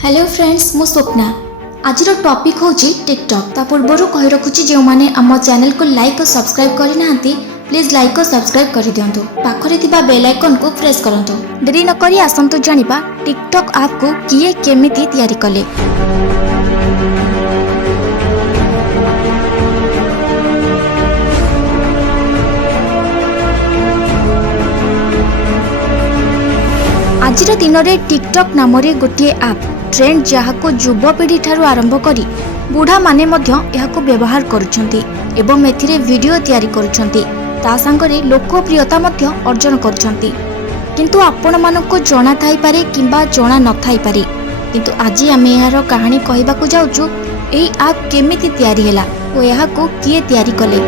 Hello friends मु स्वप्ना आज topic हूँ टिकटॉक ता पूर्व कही रखुची जो मैंने आम चैनल को लाइक और सब्सक्राइब करना प्लीज लाइक और सब्सक्राइब कर दिंतु पाखरे थिबा बेल आइकन को प्रेस करंतु देरी न करी आसंतु जानिबा टिकटॉक ऐप को किए केमिति तैयारी कले। आजिर दिन में टिकटॉक नाम गोटे ऐप ट्रेंड जहाँ को युवपीढ़ी ठारू आरंभ करी बुढ़ा माने यहाको व्यवहार करुछंती एवं एथिरे वीडियो तैयारी करुछंती ता संगरे लोकप्रियता अर्जन करुछंती। किंतु आपण मानको जणा थाई पारे किंबा जणा न थाई पारे किंतु आज आमे यार कहानी कहबाकू जाउछु एई ऐप केमिति तैयारी हैला ओ यहाको किए तैयारी कले।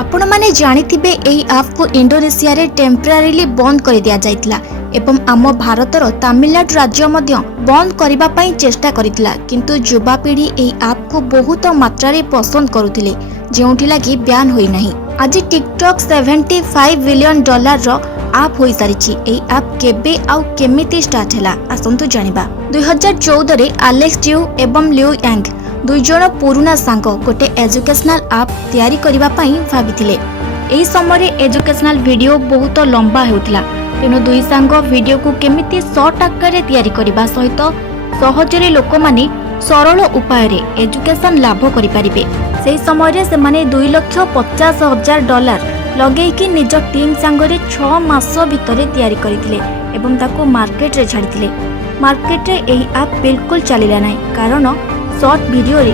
आपण माने जानिथिबे एई ऐप को इंडोनेशिया रे टेम्परेरीली बंद कर दिया जाइतला एवं आम भारतर तमिलनाडु राज्य मध्य बंद करिबा पई चेष्टा करितला किंतु युवा पीढ़ी एई ऐप को बहुत मात्रा रे पसंद करुथिले जेउठी लागि ब्यान होई नाही। आज टिकटॉक $75 बिलियन रो ऐप होई सारिछि। एई ऐप केबे आउ केमिति स्टार्ट हैला आसंतु जानिबा। 2014 रे एलेक्स ड्यू एवं लिउ यांग दुई जण पुराना सांग गोटे एजुकेशनल ऐप तैयारी करिबा पई भाबिथिले। एई समय एजुकेशनल वीडियो बहुत लंबा हेउथिला तेनो दुई सांग वीडियो को केमिति शॉर्ट आकार रे तैयारी करिबा सहित सहजरे लोक माने सरल उपाय रे एजुकेशन लाभ करि परिबे। सेही समय रे से माने $2,50,000 लगेई कि निज टीम सांगरे 6 मास भितरे तैयारी करिथिले एवं ताको मार्केट रे छाडिथिले। मार्केट रे एही ऐप बिल्कुल चलिला नाही कारण शॉर्ट वीडियो रे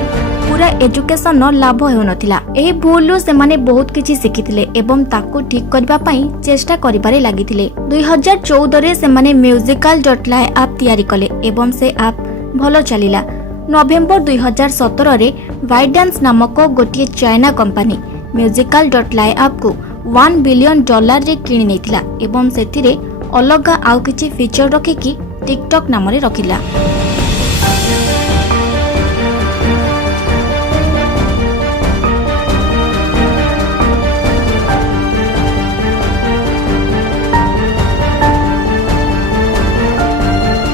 पूरा एजुकेशन लाभ हेउ नथिला। एही भूलु से माने बहुत किछि सिखिथिले एवं ताको ठीक करबा पई चेष्टा करिबारे लागिथिले। 2014 रे से माने musical.ly ऐप तैयारी कले एवं से ऐप भलो चलिला। नवेम्बर 2017 रे वाइडांस नामक गोटे चाइना कंपनी musical.ly ऐप को $1 बिलियन रे किनि नेथिला एवं सेथिरे अलगा आउ किछि फीचर रखिकी टिकटॉक नाम रे रखिला।